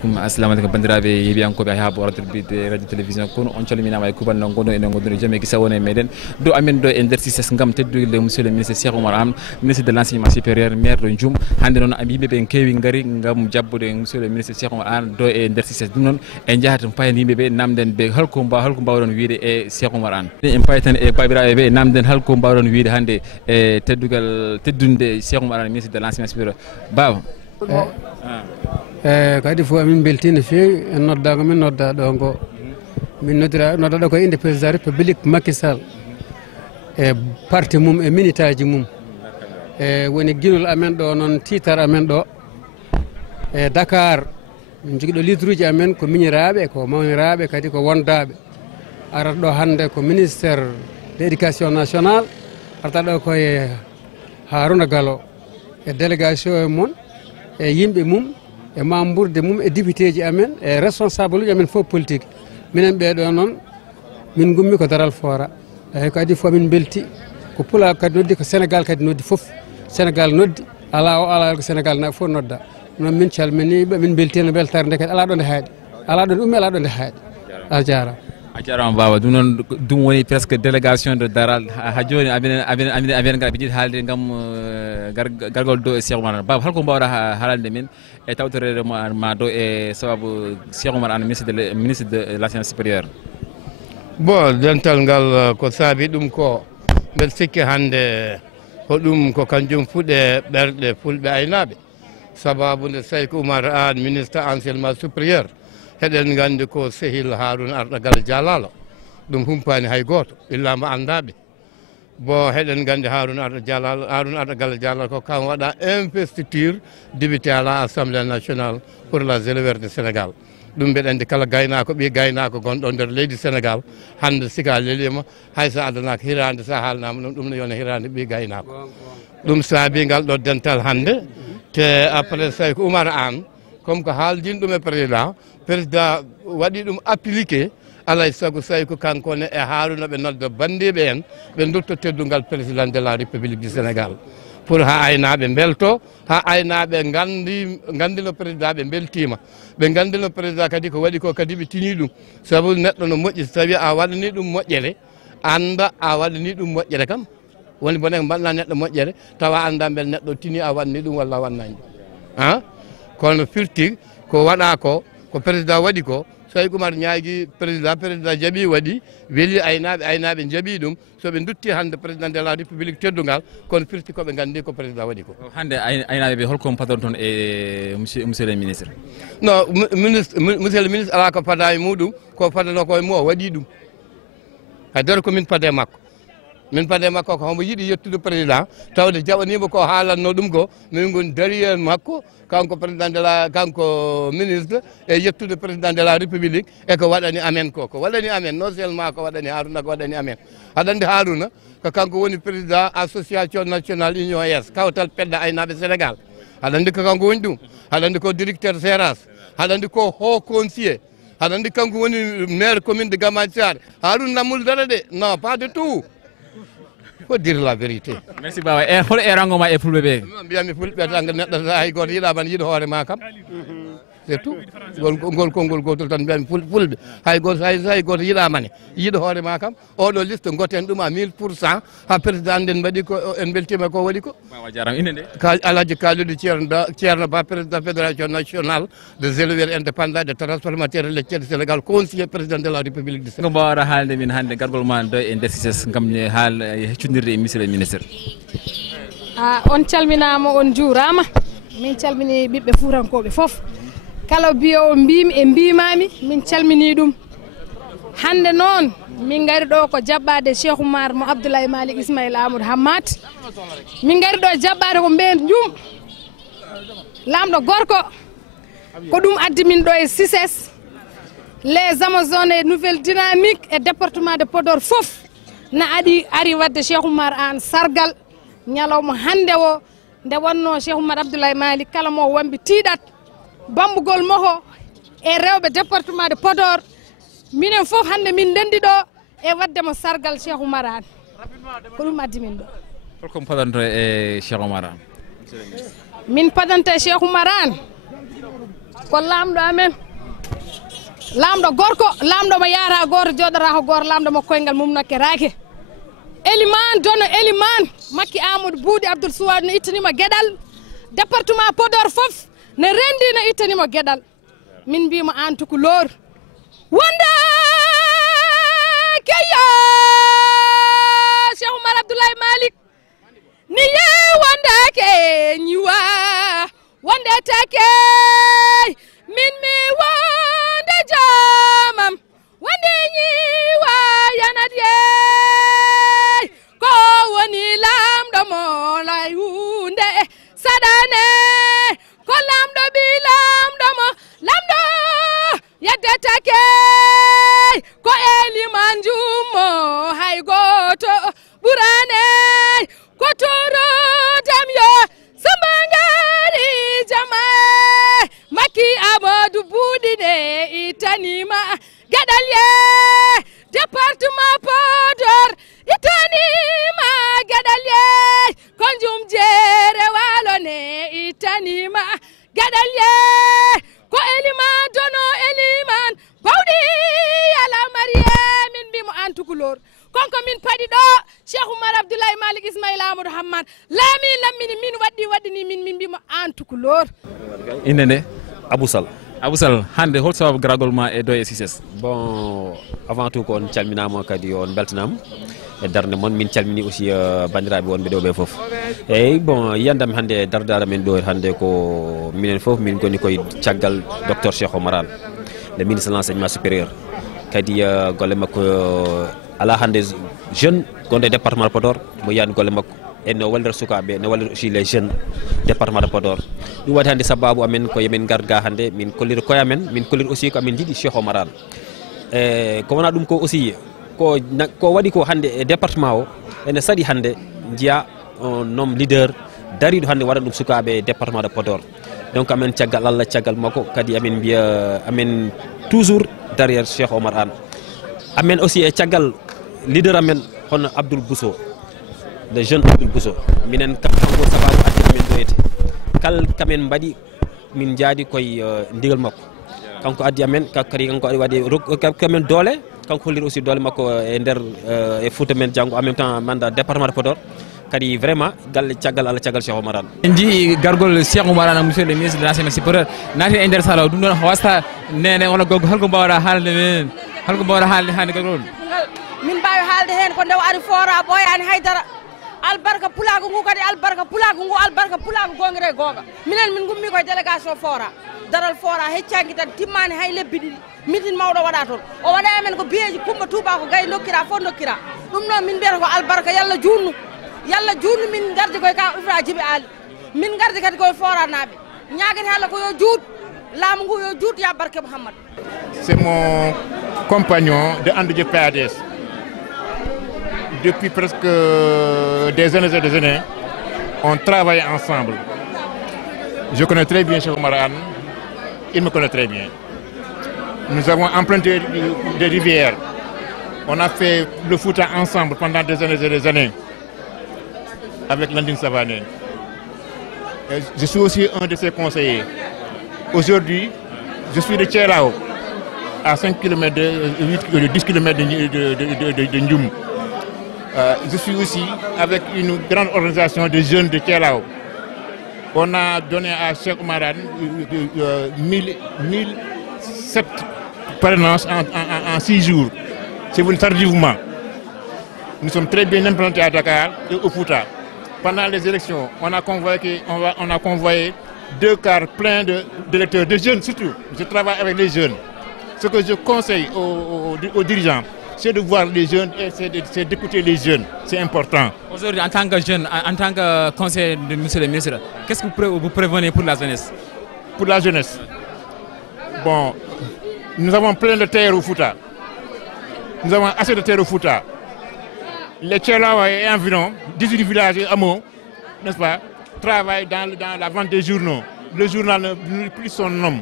Assalamu alaikum bandiraɓe heeɓiyankoɓe ha bo radio télévision kono on calminama e kubanno gonɗo enen gondude joom e guisa woni e meɗen do amen ɗo e nder CICES gam teddude monsieur le ministre Cheikh Oumar Anne ministre de l'enseignement supérieur maire de Ndioum hande noon yimɓeɓe keewi gaari gam jabbude monsieur le ministre Cheikh Oumar Anne do e nder CICES ɗum noon en jahata payen yimɓeɓe namden ɓe holko mbawɗon wiide e Cheikh Oumar Anne en payi tan e babiraɓe ɓe namden holko mbawɗon wiide hande e teddunde Cheikh Oumar Anne ministre de l'enseignement supérieur baba kadi fof amin belti no feewi en noddago min nodda ɗo ngo min noddaɗo ko inde président république Macky Sall e parti mum e minitaji mum e woni guinol amen ɗo noon titar amen ɗo e Dakar min jogui ɗo leader uji amen ko miñiraɓe ko mawniraɓe kadi ko wondaɓe arata ɗo hande ko ministére de l'éducation nationale arata ɗo koye Harouna Gallo e délégation e moon e yimɓe mum e membre mum e député ji amen e responsable uji amen fof politique minen ɓeɗo noon min gummi ko daral fora eyyi kadi fof min belti ko Pulaar kadi noddi ko Sénégal kadi noddi foof Sénégal noddi ala o ala ko Sénégal naaɓe fof nodda noon min calminiɓe min beltima beltare nde kadi ala ɗo nde haaɗi ala ɗo nde ummi ala ɗo nde haaɗi a jarama a jarama baba ɗum noon ɗum woni presque délégation de daral ha joni amen ɓe jiiɗi haalde gam gargol do e Cheikh Oumar Anne baba holko mbawɗa haalande min e tawtorede ma do e sababu Cheikh Oumar Anne ministre de l'enseignement supérieur bon dental ngal ko saabi ɗum ko mbeɗa sikki hande ko ɗum ko kanjum fuɗe ɓerɗe fulɓe aynaɓe sababu nde Cheikh Oumar Anne ministre enseignement supérieur heɗen gandi ko sehil Harouna Arɗagal Dialalo ɗum humpani hay goto illama andaɓe bo heɗen gandi Harouna Arɗagal Dialalo ko kam waɗa investiture député à l'Assemblée nationale pour la Zélewère du Sénégal ɗum mbeɗa andi kala gaynako ɓi gaynako gonɗo nder leydi Sénégal hande sika lelima hayso adanaka hirande sa haalnama ɗum ne yona hirande ɓi gaynako ɗum saabi ngal ɗo dental hande te après Cheikh Oumar Anne comme ko haaldin ɗum e président waɗi ɗum appliqué alay saago so tawi ko kankone e Harouna ɓe nodda bandiɓe en ɓe dutto teddungal président de la république du Sénégal pour ha aynaɓe belto ha aynaɓe gandino président ɓe beltima ɓe gandino président kadi ko waɗi ko kadi ɓe tini ɗum saabu neɗɗo no moƴƴi so tawi a waɗani ɗum moƴƴere anda a waɗani ɗum moƴƴere kam woni bonen mbaɗna neɗɗo moƴƴere tawa anda bel neɗɗo tini a waɗani ɗum walla a wannani ɗum kono firti ko waɗa ko président waɗi ko Cheikh Oumar ñaagui président jaaɓi waɗi weeli aynaɓe jaaɓi ɗum soɓe dutti hande président de la république teddugal kono firti koɓe gandi ko président waɗi ko hande aynaɓe ɓe holko padon toon e monsieur le ministre non monsieur le ministre ala ko pada e muɗum ko padano koye mo waɗi ɗum haydara komin paade makko min paade makko ko homo yiiɗi yettude président tawde jaɓanimo ko haalanno ɗum ko min goni derrière makko kanko président kanko ministre e yettude président de la république e ko waɗani amen ko waɗani amen non seulement ko waɗani Harouna ko waɗani amen aɗa andi Harouna ko kanko woni président association nationale union es kawtal pedɗa aynaɓe Sénégal aɗa andi ko kanko woni ɗum aɗa andi ko directeur SERAS aɗa andi ko haut conseiller aɗa andi kanko woni maire commune de Gamaji Sare Harouna namuldara de non pas de tout faut dire la vérité. Merci baba e hol erango ma e fulɓe ɓe mbiyami fulɓe tan neɗɗo hay goto yiɗama yiiɗo hoore ma kam c'est tout ngol konngol gotol tan mbiyami fulɓe hay goto yiɗamane yiiɗo hoore ma kam oɗo liste goten ɗum à 1000% ha président nden mbaɗi ko en beltima ko waɗi ko baba jarama inde nde Alhaji Kalidou Thierno Ba président fédération nationale de éleveurs indépendants de transformateurs laitiers du Sénégal conseiller président de la république du Sénégal ko mbawɗa haalde min hande gargol ma do e nder CICES gam haal heccodirde e monsieur le ministre on calminama on juurama min calmini ɓiɓɓe fuurankoɓe foof kala biyowo mbimi e mbimami min calmini ɗum hande noon min gari ɗo ko jaɓɓade Cheikh Oumar mo Abdoulaye Malick Ismaïla Amadou Hammat min gari ɗo jaɓɓade ko mben Ndioum lamɗo gorko ko ɗum addi min ɗo e CICES les Amazones et nouvelle dynamique e département de Podor foof na ari wadde Cheikh Oumar Anne sargal ñalawma hande o nde wonno Cheikh Oumar Abdoulaye Malick kala mo wambi tiiɗat bambugol moho e rewɓe département de Podor minen fof hande min dendi ɗo e waddemo sargal Cheikh Oumar Anne ko ɗum addi min ɗo holko padanto e Cheikh Oumar Anne min padante Cheikh Oumar Anne ko lamɗo amen lamɗo gorko lamɗo mo yaara goto joɗata ko goto lamɗo mo koyngal mum nakke raake Eliman dono Eliman makki Amadou Boudi Abdoul Souad no ittanimo gueɗal département Podor fof ne rendi no ittanimo gueɗal min mbimo an tukulor wonda keyo Cheikh Oumar Abdoulaye Malick ni ye wonda ke ñiwa wonde take min mi wonde jamam wonde ñiwa yanat ye ko woni lamɗo mo lay hunde saɗane ko lamɗo bi lamɗo mo lamɗo yeddetake ko Eliman jummo hay goto ɓurane ko torodam yo sambangari jama makki Amadou Boudi ne itanima gueɗal ye département Podor itanima gueɗal ye konjum jeere walo ne itanima gueɗal ye ko Eliman dono Eliman bawɗi ala mariye min mbimo an tukulor konko min paɗi ɗo Cheikh Oumar Abdoulaye Malick Ismaïla Amadou Hammane laami lammini min waɗɗini min mbimo an tukulor inde nde Abousal hande hol sababu garagol ma e doye CICES bon avant tout ko on calminama kadi on beltanama e darde moon min calmini aussi bandiraɓe wonɓe ɗo ɓe foof eyyi bon yiyandami hande dardare men ɗo hande ko minen foof min goni koye caggal docteur Cheikh Oumar Anne le ministre de l'enseignement supérieur kadi golle makko ala hande jeune gonɗo e département de Podor mo yiyani golle makko e no wallira sukaɓe no wallira aussi les jeunes département de Podor ɗum waɗi hande sababu amen ko yemin garga hande min kollira koyamen min kollira aussi ko amin jiiɗi Cheikh Oumar Anne e ko wona ɗum ko aussi ko waɗi ko hande e département o ene saɗi hande jiya noom leader dariɗo hande waɗa ɗum sukaɓe département de Podor donc amen caggal Allah caggal makko kadi amen mbiya amen toujours derrière Cheikh Oumar Anne amen aussi e caggal leader amen hono Abdoul Bousso le jeune Abdoul Bousso minen kam kanko sababu addi amen ɗoyete kal kamen mbaɗi min jaadi koye ndigal makko kanko addi amen kadi kanko waɗi kamen doole kanko holliri aussi doole makko e nder e Fouta men janggo en même temps manda département de Podor kadi vraiment galle caggal Allah caggal Cheikh Oumar Anne en jii gargol Cheikh Oumar Anne monsieur le ministre de l'enseignement supérieur naati e nder sala ɗum ɗon wasta nene wona goggo holko mbawɗa haalde men holko mbawɗa haalde hande gargol min mbawi haalde hen ko ndew ari fora ɓoyani haydara albarka pulago ngu kadi albarka pulago ngu albarka pulago gongre gonga minen min gummi koye délégation fora daral fora heccaki tan timmani hay lebbi ɗiɗi mitin mawɗo waɗa toon o waɗa amen ko biyeji Coumba Touba ko gayi dokkira fof dokkira ɗum noon min mbiyata ko albarka yalla junnu min gardi koye ka Ifra Djiby Ali min gardi kadi koye fora naɓe ñaguete Allah ko yo juut laamu ngu yo juut ya barke Mouhammad. C'est mon compagnon de Andou PADS. Depuis presque des années et des années, on travaille ensemble. Je connais très bien Cheikh Oumar Anne, il me connaît très bien. Nous avons emprunté des rivières. On a fait le Fouta ensemble pendant des années et des années avec Landing Savané. Je suis aussi un de ses conseillers. Aujourd'hui, je suis de Tchelao, à 5 km de 10 km de Ndioum. Je suis aussi avec une grande organisation de jeunes de Tchelao. On a donné à Cheikh Oumar Anne 1007 parrainages en 6 jours. C'est une tardivement. Nous sommes très bien implantés à Dakar et au Fouta. Pendant les élections, on a convoyé 2 cars pleins d'électeurs, de jeunes surtout. Je travaille avec les jeunes. Ce que je conseille aux dirigeants, c'est de voir les jeunes et c'est d'écouter les jeunes. C'est important. Aujourd'hui, en tant que jeune, en tant que conseiller de monsieur le ministre, qu'est-ce que vous prévenez pour la jeunesse? Pour la jeunesse, bon, nous avons plein de terres au Fouta. Nous avons assez de terres au Fouta. Les Tchélawa et environ 18 villages et hameaux, n'est-ce pas, travaillent dans la vente des journaux. Le journal ne plus son nom.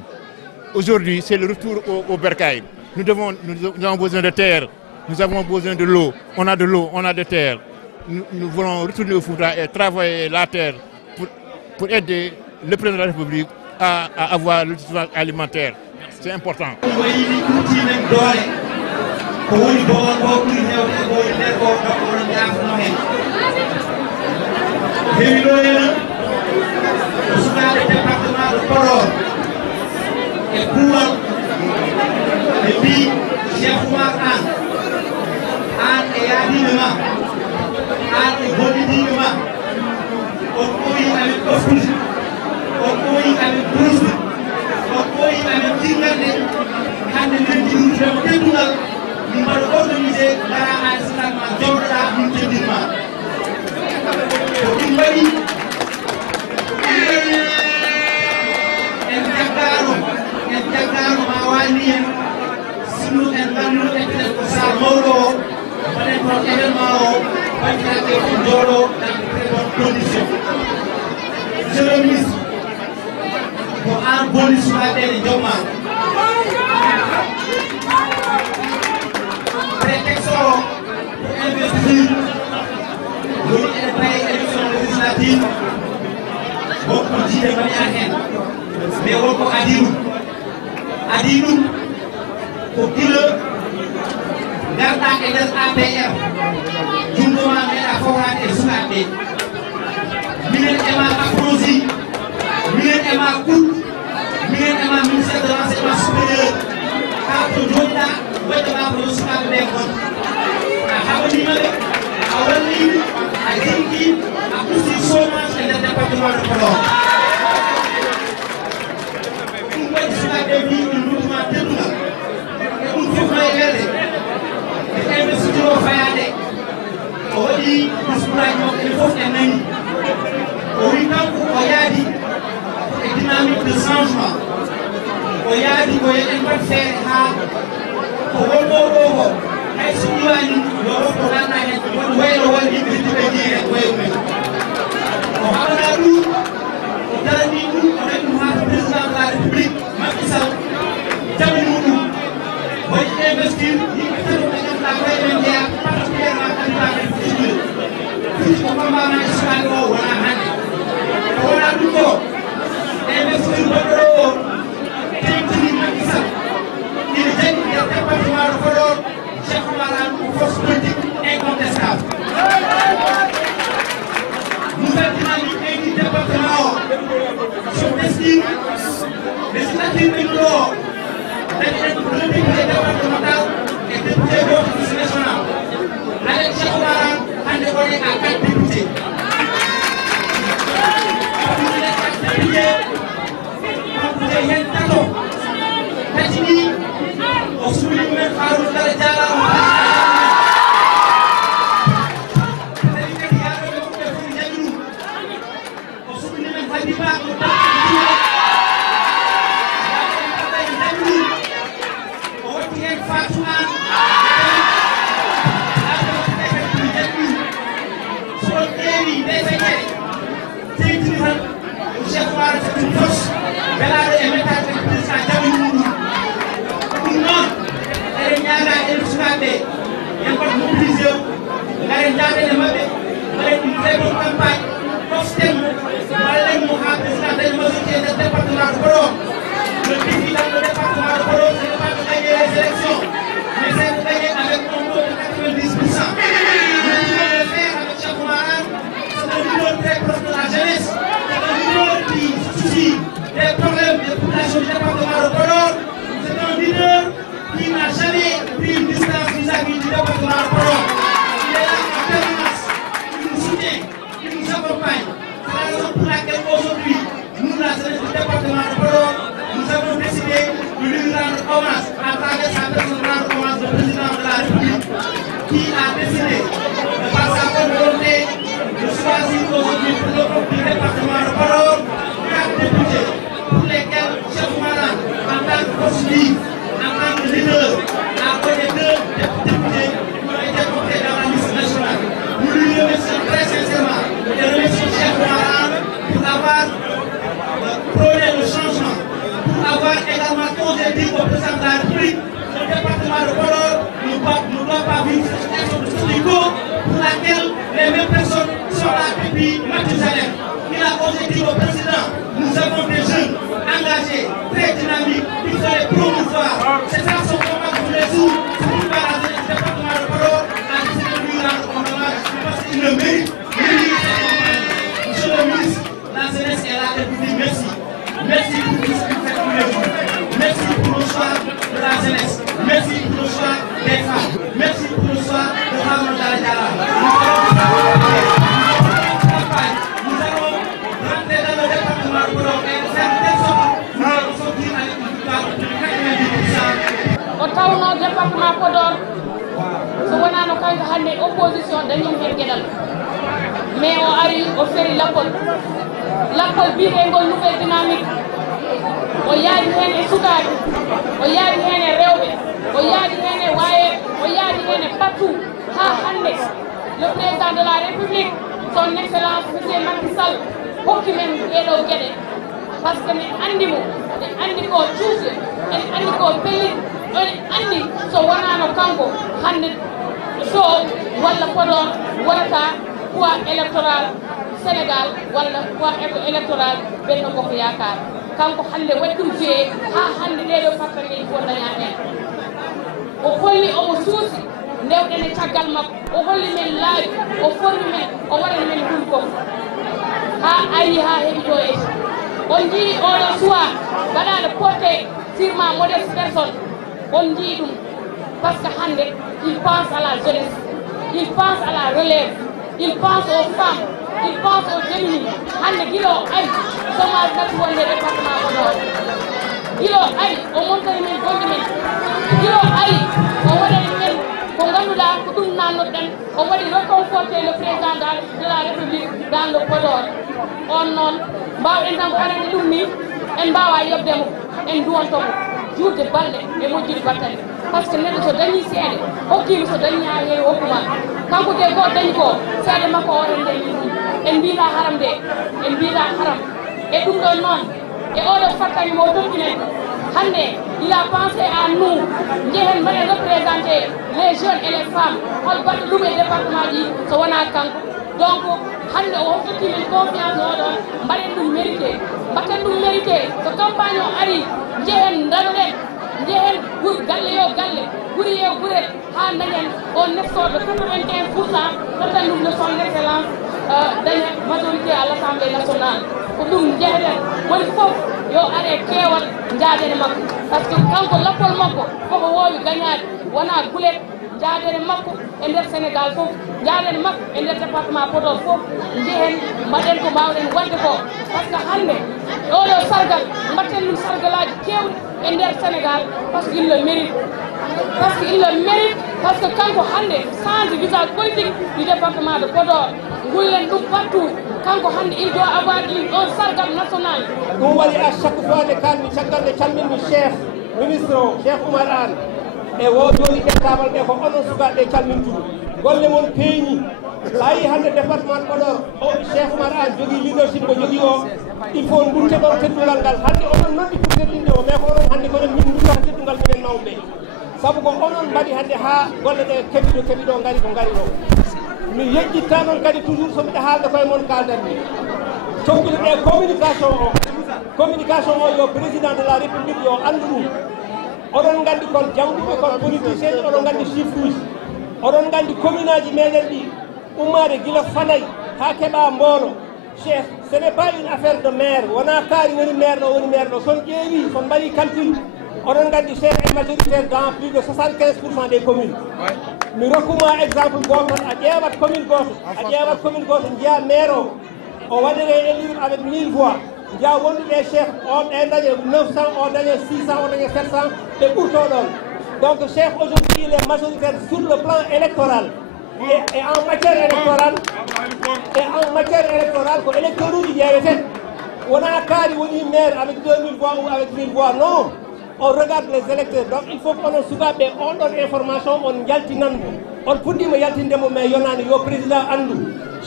Aujourd'hui, c'est le retour au bercail. Nous avons besoin de terre, nous avons besoin de l'eau. On a de l'eau, on a de terre. Nous voulons retourner au Fouta et travailler la terre pour aider le président de la République à avoir le suffisance alimentaire. C'est important. Monsieur le ministre, pour un bonus sur la terre de Djoma, prétexte pour investir, pour une élection législative, beaucoup de gens mais beaucoup Adilou, pour qu'il garde et les APR, tout le monde met la forêt et sous la tête. Minen ema Afrosi, minen ema Kout, minen ema ministère de l'enseignement supérieur. Kato Jota, wetema pour le soutien de l'école. À Habonimale, à Wallim, à Zinki, à Koussi Chômage et le département de Podor. Nous pouvons se la vie du mouvement de Doula. Et nous pouvons y aller. Et investir au Fayade. On dit, il faut qu'un ami. Oui, tant qu'on y a dit, et dynamique de changement, on y a dit qu'on y a pas faire à au Robo, et si nous allons le reprendre, on doit le dire on va la route, on a dit nous, on est le président de la République, Macky Sall, Jamilou, on va investir, il faut que la première particulièrement dans la République, puisqu'on va m'amener sur la loi, on a Ora duko, investir badro, tentini Makisa, dirigente du département de Podor, Cheikh Oumar Anne, force politique incontestable. Nouvelle dynamique du département, son estime, législative de l'eau, le député départemental et député de l'Office national. Avec Cheikh Oumar Anne, on est donné à 4 députés. tawno département Podor so wonano kanko hannde opposition dañum hen gueɗal mais o ari o feri lappol biyetegol nouvelle dynamique o yaadi hen e sukaɓe o yaadi hen e rewɓe o yaadi hen e waye o yaadi hen e partout ha hannde le président de la république son excellence monsieur Macky Sall hokki men ɗeɗo gueɗe par ce que mi andimo mi andi ko cuusde en andi ko pellit on andi so wonano kanko hande so walla Podor wonata poids électoral Sénégal walla poids électoral Benno Bokk Yaakaar kanko hande waɗi ɗum jeye ha hande ɗeɗo fattangeji fof daña hen o holli omo suusi ndewɗen e caggal makko o holli men laabi o formi men o waɗani men ɗum fof ha ari ha heeɓi ɗo e on jii oɗo soir waɗaɗo porté sur ma modeste personne on jii ɗum par ce que hande il pense à la jeunesse il pense à la relève il pense aux femmes il pense aux démunis hande guila o ari chômage natti wonde département Podor guila o ari o montani men gonɗi men guila o ari o waɗani men ko ngannduɗa ko ɗum nannoɗen o waɗi reconforté le président de la république dans le Podor on noon mbawɗen tan ko arande ɗum ni en mbawa yobdemo en duwontomo juurde balɗe e moƴƴude battane par ce que neɗɗo so dañi seeɗe hokkima so dañi ha heewi hokkuma kanko de goto dañi ko seeɗe makko o en dañi ɗum en mbita haram de en mbita haram e ɗum ɗon noon e oɗo fattani mo tokkinen hande il a pensé à nous jehen mbaɗen représenté les jeunes et les femmes hol baɗɗo ɗum e département ji so wona kanko donc hande o hokkiti men confiance oɗon mbaɗen ɗum mérité mbatten ɗum mérité so campagne o ari jehen daroɗen jehen galle yo galle guri yo gure ha dañen o neftoɗo 95% totten ɗum de son excellence daña majorité à l'Assemblée nationale ko ɗum jeheten woni fof yo are keewal jaadene makko par ce que kanko lappol makko koko woowi gagnade wona gulet jaadene makko e nder Sénégal fof jaadene makko e nder département Podor fof jehen mbaɗen ko mbawɗen wadde ko par ce que hande oɗo sargal mbatten ɗum sargalaji kewɗi e nder Sénégal par ce qu'il le mérite parce que kanko hande change visage politique du département de Podor gullen ɗum partout kanko hande il doit avoir un sargal national ɗum waɗi à chaque fois nde kalmi caggal nde calminmi chef ministre o Cheikh Oumar Anne e wo joni ƴettamal ɓe ko onon sukaɓe calmintuɗum golle moon peeñi sa yi hande département Podor o Cheikh Oumar Anne jogui leadership mo jogui o il faut ndurte ɗon teddugal ngal hande onon noddi pour teddinde o mais ko onon hande kono min ndurata teddugal minen mawɓe saabu ko onon mbaɗi hande ha golle ɗe keɓiɗo gaari ko gaari ɗo mi yejjitta noon kadi toujours so mbiɗa haalde koye moon kaldat ni tokkude ɗe communication o yo président de la république yo andu ɗum oɗon gandi kon jangɗuɓe kon politicien oɗon gandi chiffre uji oɗon gandi commune aji meɗen ɗi ummade guila Fanayi ha keeɓa Mbolo Cheikh ce n'est pas une affaire de maire wona kaari woni maire ɗo son ƴeewi son mbaɗi calcul oɗon gandi Cheikh est majoritaire dans plus de 75% des communes mi rokkuma exemple goto a ƴeewat commune goto jiya maire o waɗire élire avec 1000 voix jiya wonduɓe Cheikh on ɗe dañe 900 o dañe 600 o dañe 700 ɓe ɓurto ɗon donc Cheikh aujourd'hui il est majoritaire sur le plan électoral et en matière électorale ko électeur uji ƴeeweten wona kaari woni maire avec 2000 voix ou avec 1000 voix non on regarde les électeurs donc il faut onon sukaɓe on ɗon information on jaltinanmo on puɗɗima yaltindemo mais yonani yo président andu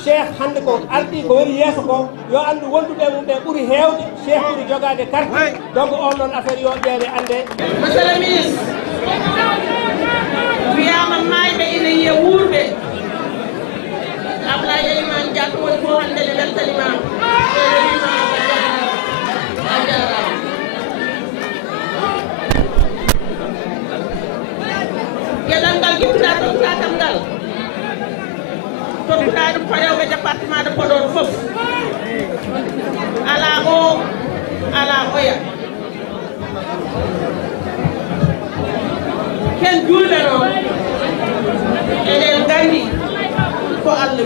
Cheikh hande ko arɗi ko woni yeeso ko yo andu wonduɓe mum ɓe ɓuuri hewde Cheikh ɓuuri jogade carte donc on ɗon affaire yo ƴeewe ande monsieur le ministre wiyama mayɓe ina yiya wuurɓe Ablaye Elimane Diatta woni fof hande ne weltanima a jarama gueɗal ngal guittuɗa tokkuɗa kam ngal tokkuɗa ɗum fayowɓe département de Podor fof ala o ala oya ken julɓe noon eɗen gandi ko Allah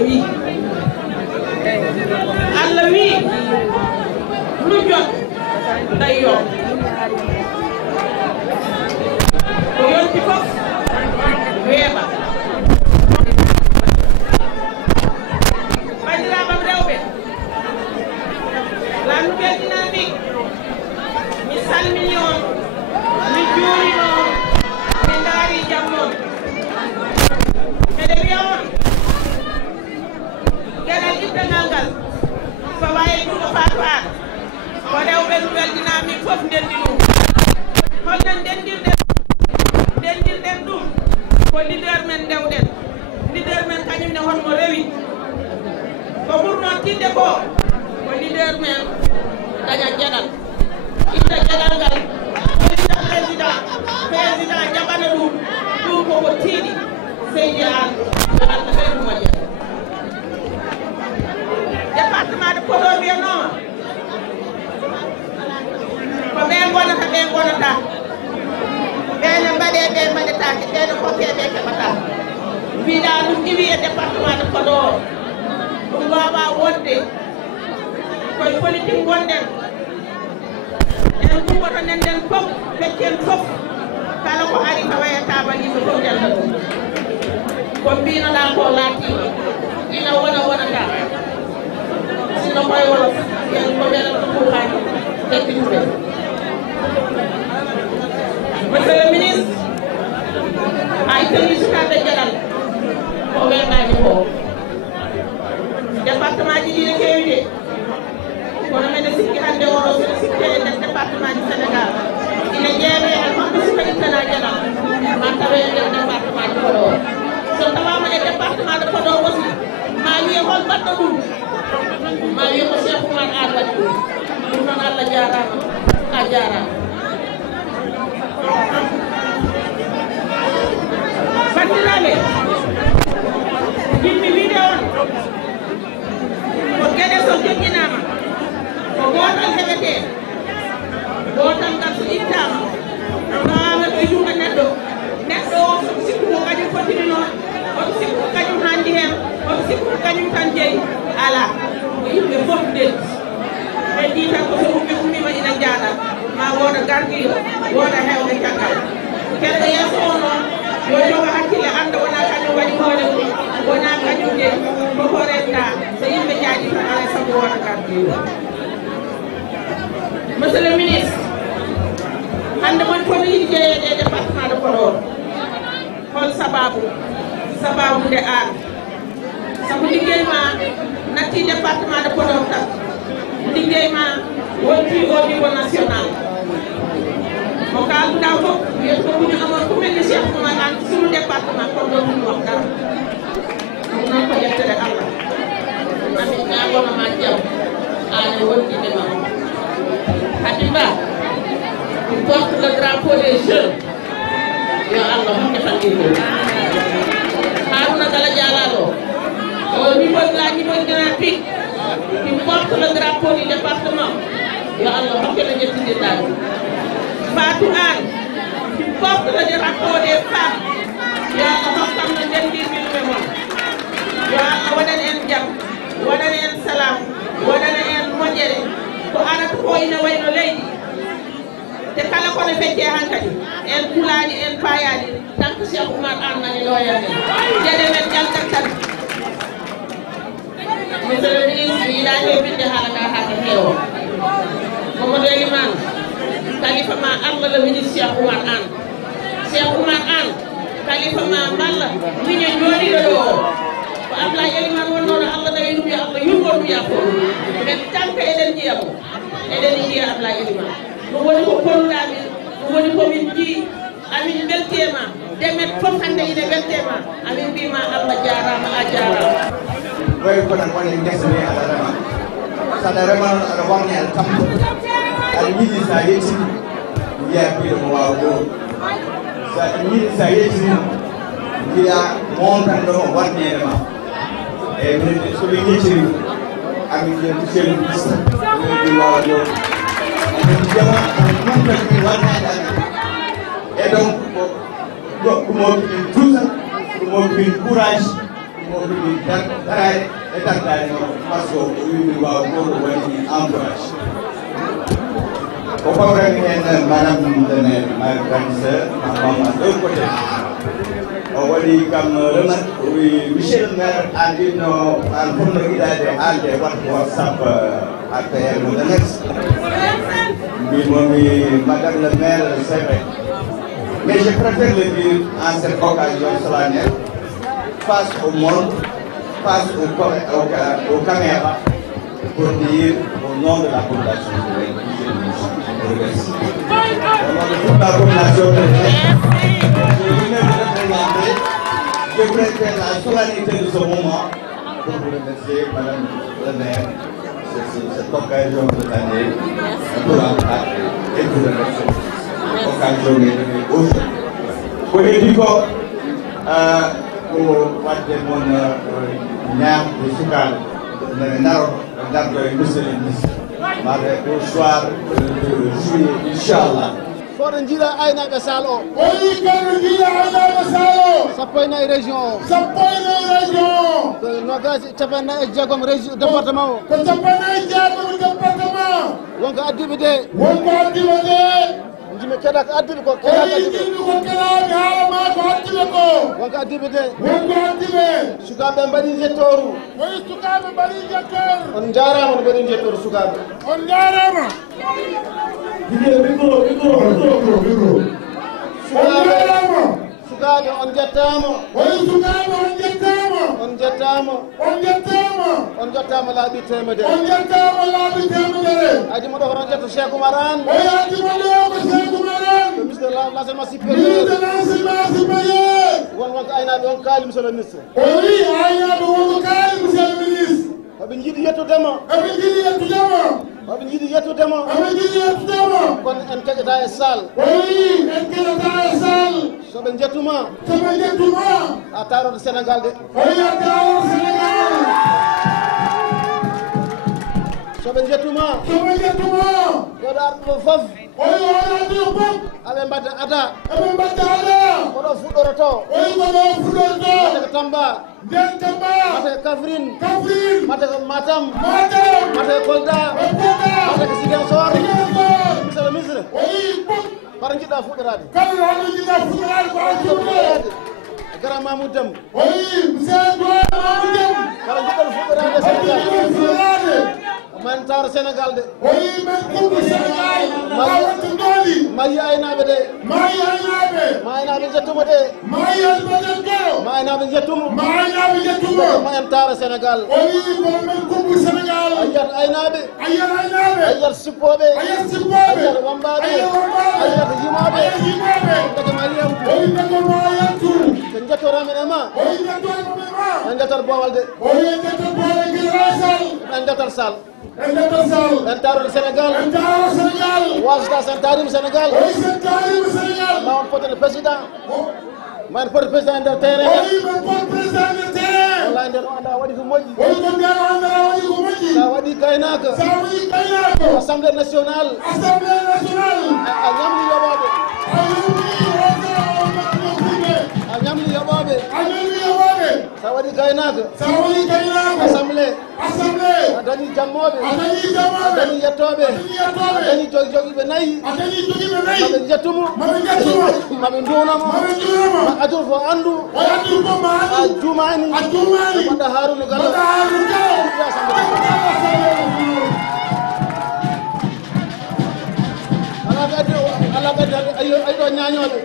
wi lujjot dayo ko fof ndenndi ɗum holno ndendirɗen ɗum ko leader men ndewɗen leader men kañumne honmo rewi ko ɓurnoon tinde ko leader men daña jaɗal itta jaɗal ngal président jaɓana ɗum koko tiiɗi seydi an yo Allah ɓeydu moƴƴere département de Podor wiyanoma ko ɓe gonata ɓene mbaɗe ɓe mbaɗetake ɓene kokke ɓe keɓata mbiɗa ɗum iwi e département de Podor ɗum wawa wonde koye politique gonɗen en kumboto nenden fof feccen fof kala ko ari tawa e tabaliɓe fof jalla ɗum ko mbinoɗa ko laatima ina wonata sino koye wolof yen ko welata kuukaji tekkinuɓe monsieur le ministre ay teni sukade jaɗal ko weɗani ko département ji ɗiɗi kewi de kono mene sikki hande oɗo soɗo sikke e nder département ji Sénégal ina jeewe e makko suka ittana jaɗal ma tawe e nder département de Podor so tawama e département de Podor aussi ma wiye hol mbaɗɗo ɗum ma wiye ko Cheikh Oumar Anne waɗi ɗum noon Allah jarama a jarama bandiraɓe yimɓe wiide on ko gueɗe so joƴƴinama ko gotal heɓete gotal ngal so ittama mama ɗo jungo neɗɗo o soto sikku ko kañum fotini noon oto sikku ko kañum handi hen oto sikku ko kañum tan jeeyi ala ko yimɓe fof delti ɓe ndi tan ko so ummima ina jaaɗa ma woda gardiɗo woda hewɓe caggal keɗɗo yeeso o noon yo jogo hakkille anda wona kañum waɗi hoore mum wona kañum de koko renta so yimɓe jaaɗi tan alay saago woda gardiɗo monsieur le ministre hande mon fof yiɗi jeeyede e département de Podor hol sababu nde an sabu liggey ma natti département de Podor tan liggey ma wonti au niveau national mo kalduɗa fof wiyata ko muñu amon ko melni Cheikh Oumar Anne sunu département kon ɗo ɗum wax dara ɗum noon ko ƴettere Allah amin ñagonoma jaam ane wondinde ma Habiba tu portes le drapeau des jeunes yo Allah hokke tan ɗinɗo Harouna Gala Dialalo au niveau de la niveau graphique tu portes le drapeau du département yo Allah hokke no ƴettidirɗani Fatou Anne tu portes le drapeau des femmes yo Allah hokkam no ndendirɓiɓe mon yo Allah waɗan en jaam waɗan en salam waɗan en moƴƴere ko arata ko ina wayno leydi te kala kono fecce han kadi en kulani en payani tan ko Cheikh Oumar Anne nani loyamen gueɗe men jaltat tan monsieur le ministre yiɗani e binde haala ka haaka heewo Mamadou Elimane kalifa ma Allah le ministre Cheikh Oumar Anne kalifa ma malla miño jooɗiɗo ɗo o ko Ablaye Elimane wonnoɗo Allah nawi ɗum yo Allah yurgol ɗum yakko men tanka eɗen jiyamo eɗen jiya Ablaye Elimane ɗum woni ko kolluɗamin ɗum woni komin jii amin beltema demet fof hande ine weltema amin mbima Allah jarama a jarama way kono woni ngesa wi aɗa rema saɗa rema noon aɗa wamni aɗa tampo aɗa yiɗi sa yettini mbiya mbiɗo mo wawa goo sa yiɗi sa yettini mbiya montanɗo mo watnede ma eyyi minen soɓe yettini amin mbiya monsieur le ministre mbi wawa goo amin jama mumtani watnede amin et donc ɗum min toujours ɗum min courage ɗum min darade e dardade noon par ce que o wimi wawa goto waɗini encourage ko fawrani hen madame le maire ma grande sœur mama deux côté o waɗi kam remarque o wi monsieur le maire an ɗinno an fonno yiɗade haalde wattu WhatsApp APR mo the next mbimomi madame le maire c'est vrai. Mais je préfère le dire en cette occasion solennelle, face au monde, face aux caméras, pour dire au nom de la population de vous remercie. Au nom de toute la population je voudrais faire la solennité de ce moment pour vous remercier, Madame le maire, cette occasion de l'année pour l'entendre et vous remercier. Occasion de aujourd'hui. Pour les dico, pour partir mon ñaar de Soukal, le naro d'ardo et monsieur le ministre, au soir de juillet, Inch'Allah. Koɗo jiiɗa aynaɓe sal o oyi koɗo jiiɗa aynaɓe sal o sappo e nayyi région o sappo e nayyi région o ko nogasi capannayyi e jeegom région département o ko capannayyi jeegom département wonko addiɓe de wonko addiɓe de jimi keɗaka addiɓe ko jimi ko keɗaɓe haalama ko addiɓe ko wonko addiɓe de wonko addiɓe sukaɓe mbaɗi jettoru oyi sukaɓe mbaɗi jettoru on jarama no mbaɗi jettoru sukaɓe on jarama sukaɓe on jettama oyi sukaɓe on jettama on jettama on jettama on jettama laaɓi temedere on jettama laaɓi temedere adima ɗo kono jetta Cheikh Oumar Anne oyi adima ɗo ko Cheikh Oumar Anne ministre de l'enseignement supérieur ministre de l'enseignement supérieur wonko aynaɓe on kaali monsieur le ministre oyi aynaɓe wonko kaali monsieur le ministre oɓe jiiɗi yettudema eɓe jiiɗi yettudema oɓe jiiɗi yettudema eɓe jiiɗi yettudema kono en keƴata e sall oyi en keƴata e sall soɓe jettuma soɓe jettuma a taroto Sénégal de oyi a taroto Sénégal soɓe jettuma soɓe jettuma koɗo arɗuɗo foof oyi oɗo arɗuɗo foof aɓe mbadda ada eɓe mbadda ada koɗo fuɗɗoroto oyi koɗo fuɗɗoroto mate ko Tamba nden Tamba mate ko Kaffrine Kaffrine mate ko Matam mate ko Kolda mate ko Ziguinchor monsieur le ministre oyi koto jiɗɗa fuɗɗorade kala hono jiɗɗa fuɗɗorade ko ala fuɗɗorade Grand Mamoudou Deme oyi monsieur Doyen Mamoudou Deme koto jiɗɗon fuɗɗorade Sénégal man tawra Sénégal de oyi men kumbu Sénégal awonto dooli mayi aynaɓe de mayi aynaɓe ma aynaɓe jettuma de mayi aynaɓe jettoro ma aynaɓe jettuma ma aynaɓe jettuma ma en tawra Sénégal oyi kono men kumbu Sénégal ayiyat aynaɓe ayiyat aynaɓe ayiyat sippoɓe ayiyat sippoɓe ayiyat wambaɓe ayiyat yimaɓe daga ma yiyamtu oyi daga ma yiyamtu so jettoramen e ma oyi jettoramen ma en jettat Bowal de oyi en jettat Bowal guila sall en jettat Sall en jettat Sall en tawrude Sénégal en tawrude Sénégal wasata sen tarima Sénégal oyi sen tarima Sénégal ma on potene président ma en poti président nder terrain oyi men pot président nder terrain wallahi nden o anda waɗi ko moƴƴi oyi ko nden o anda waɗi ko moƴƴi sa waɗi gaynaka sa waɗi gaynaka assemblée nationale a ñamli yoɓoɓe a ñamli yoɓoɓe sa waɗi gaynaka assemblée a dañi jammoɓe a dañi yettoɓe a dañi jogiɓe nayyi maɓe jettumo maɓe dunamo ma aduna fo andu a jumani mbaɗɗa Harouna Gallo ala kadi ayiɗo ñañoɓe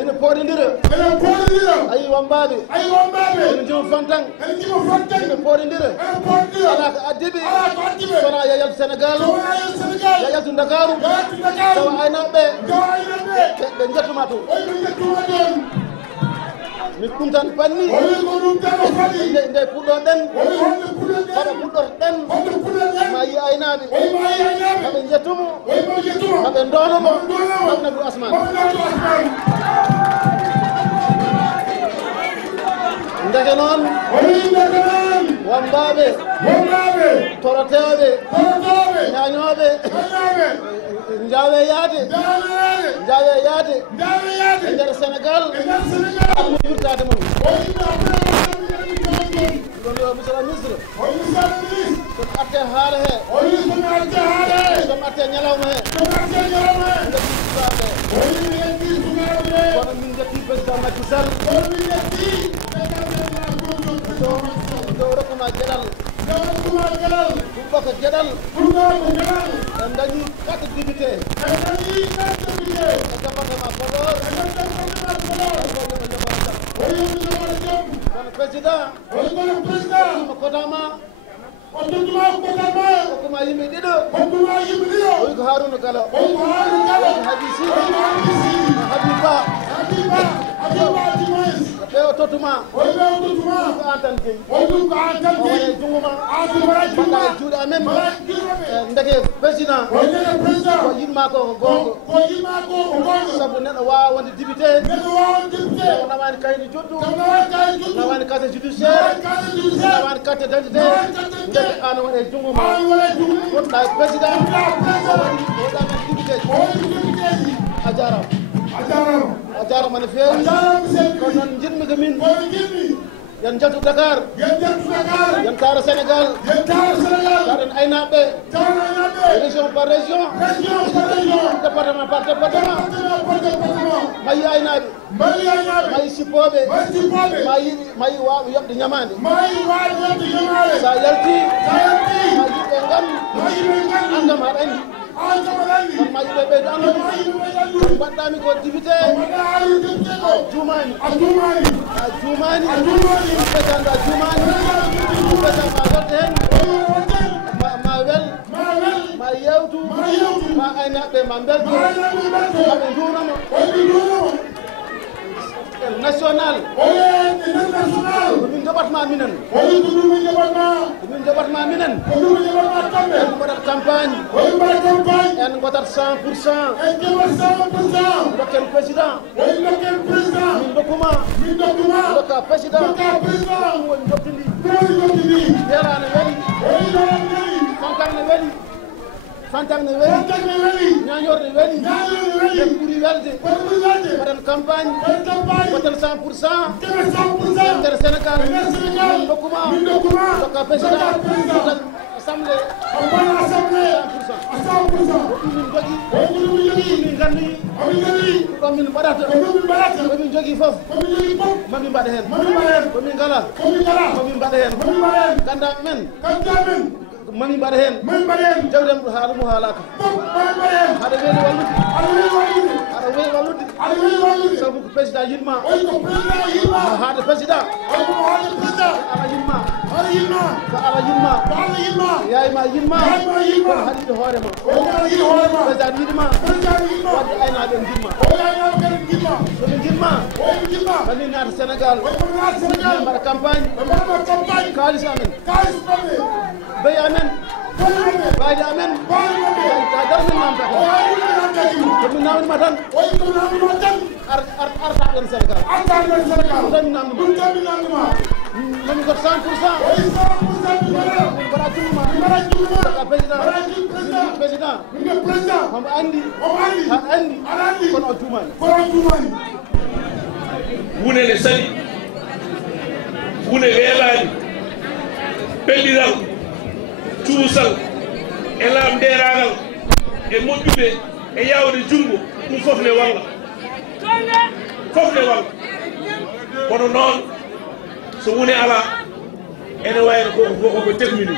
ene poɗodira ayi wambaɓe ene jima fantan ene poɗodira ala ko addiɓe sona yayaltu Sénégal yayaltu Dakaru tawa aynaɓe ɓe jettuma to mi ɗum tan panni nde puɗɗoɗen haɗa puɗɗorɗen ma yi aynaɓe maɓe jettumo maɓe donomo Nabi Ousmane ndeke noon wambaɓe toroteɓe ñañoɓe jawe yaade e nder Sénégal almu wirtade mum ɗon yo monsieur le ministre somi atte haala he somi atte ñalawma he kono min jetti président Macky Sall dow rokkuma gueɗal ɗumɓa ko gueɗal en dañi 4 député e département Podor kono président mo kodama hokkuma yimɓe ɗiɗo oyi ko Harouna Gallo Haji Sidi Habiba ɓe o tottuma ko an tan jeyi o waɗe jungo ma mbaɗɗa e juuɗe amen ndeke président ko yimma ko gonga saabu neɗɗo wawa wonde député o nawani kayit juddu nawani carte judiciaire nawani carte d'identité ndeke an waɗe jungo ma wonɗa e président oɗamen député a jarama a jarama no feewi kono noon jiɗmi ko min yen jattu Dakar yen taara Sénégal taaren aynaɓe région par région département par département mayi aynaɓe mayi sippoɓe mayi wawɓe yoɓde ñamade sa yalti ma yimɓe gandi andam haɗa andi kono ma yimɓe ɓeydo andam mbaɗɗami ko député a juumani président a juumani président ma welde hen ma wel ma yewtu ma aynaɓe ma belto maɓe jurnama national min joɓatma minen min joɓatma minen en mbaɗat campagne en mbaɗat 100% dokken président min dokkuma dokka président ɗum woni doktidi yerane weeli fantarne weeli ñañorde weeli en ɓuuri welde mbaɗen campagne mbaɗen 100% nder Sénégal min dokkuma dokka président assemblée 100% min jogui min ganduyi komin mbaɗata komin jogui foof mami mbaɗa hen komin ngala komin mbaɗa hen gandaɓe men mami mbaɗa hen jawdem ɗo haala mo haalaka haɗa weeli wallude sabu ko président yiɗma haade président ala yiɗma ko ala yiɗma yayma yiɗma kono haɗiɗo hoorema président yiɗma wadde aynaɓe jiɗma soɓe jiɗma mami naata Sénégal mbaɗa campagne kalis amen beyi amen bayde amen dar min namta komin nawanima tan artaɗen Sénégal ɗum namdima mami got 100% mbaɗa jummuma président momo andi ha andi kono o tumani wune ne sali wune weelani pelliral cuusal e laamderagal e moƴƴude e yawde junngo ɗum fof ne walla kono noon so woni ala ene wayno koko termini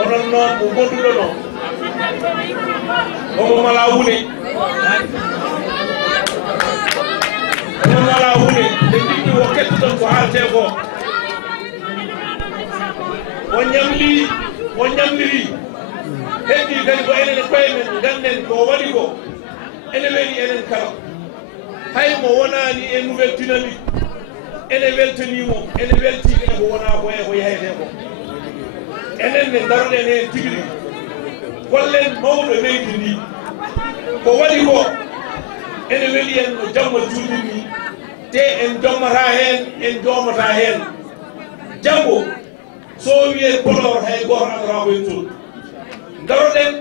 onon noon mo gonduɗo ɗo omo mala wune nde jiɗɗi wo kettoɗon ko haalte ko o ñamliri heddi kadi ko enen e koye men ganden ko waɗi ko ene weeli enen kala hay mo wonani e nouvelle dynamique ene weltanimo ene welti ene ko wona ko e ko yahete ko enen ne daroɗen hen tigui rigui gollen mawɗo leydi ndi ko waɗi ko ene weeli en no jamma juulirni te en jommata hen en jomata hen janggo so wiye Podor hay goto andata koye toon daroɗen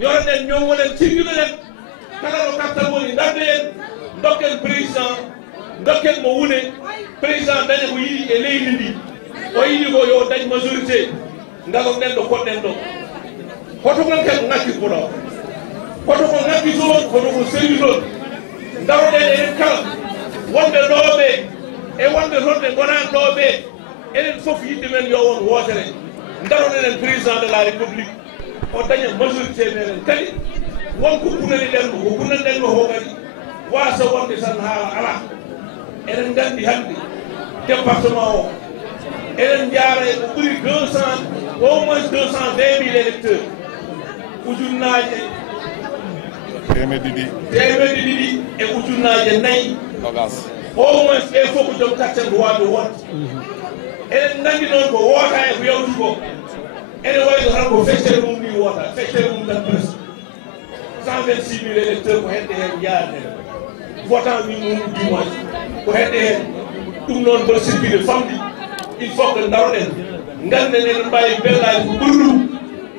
ñoroɗen ñomoɗen tigguinoɗen kala ɗo kartal woni darde en dokken président dokken mo wune président daña ko yiɗi e leydi ndi o yiɗi ko yo dañ majorité garoɗen ɗo koɗɗen ɗo hoto gon kadi ngakki Podor hoto ko ngakki toon hoto ko sewi toon daroɗen enen kala wonɓe ɗoɓe e wonɓe toon ɓe gonani ɗoɓe enen fof yiɗɗe men yo won wootere daroɗenen président de la république o daña majorité meɗen kadi wonko ɓurani ɗenmo ko ɓurani ɗenmo ko kadi wasa wonde tan haala ala enen gandi hande département o eɗen jaara e ko ɓuri 200 au moins 220 000 électeurs ujunnaje temedde ɗiɗi e ujunnaje 4 au moins e fof ko joom kaccen ko wawi wonde eɗen nganndi noon ko woota e ko yawti ko ene wayno tan ko feccere mum ni woota feccere mum tan presque 126 000 électeurs ko hedde heen yaade votant ni mum dimanche ko hedde heen ɗum noon mboɗo sirkide famɗi il faut que daroɗen ngannden eɗen mbawi bellaade ko ɓuri ɗum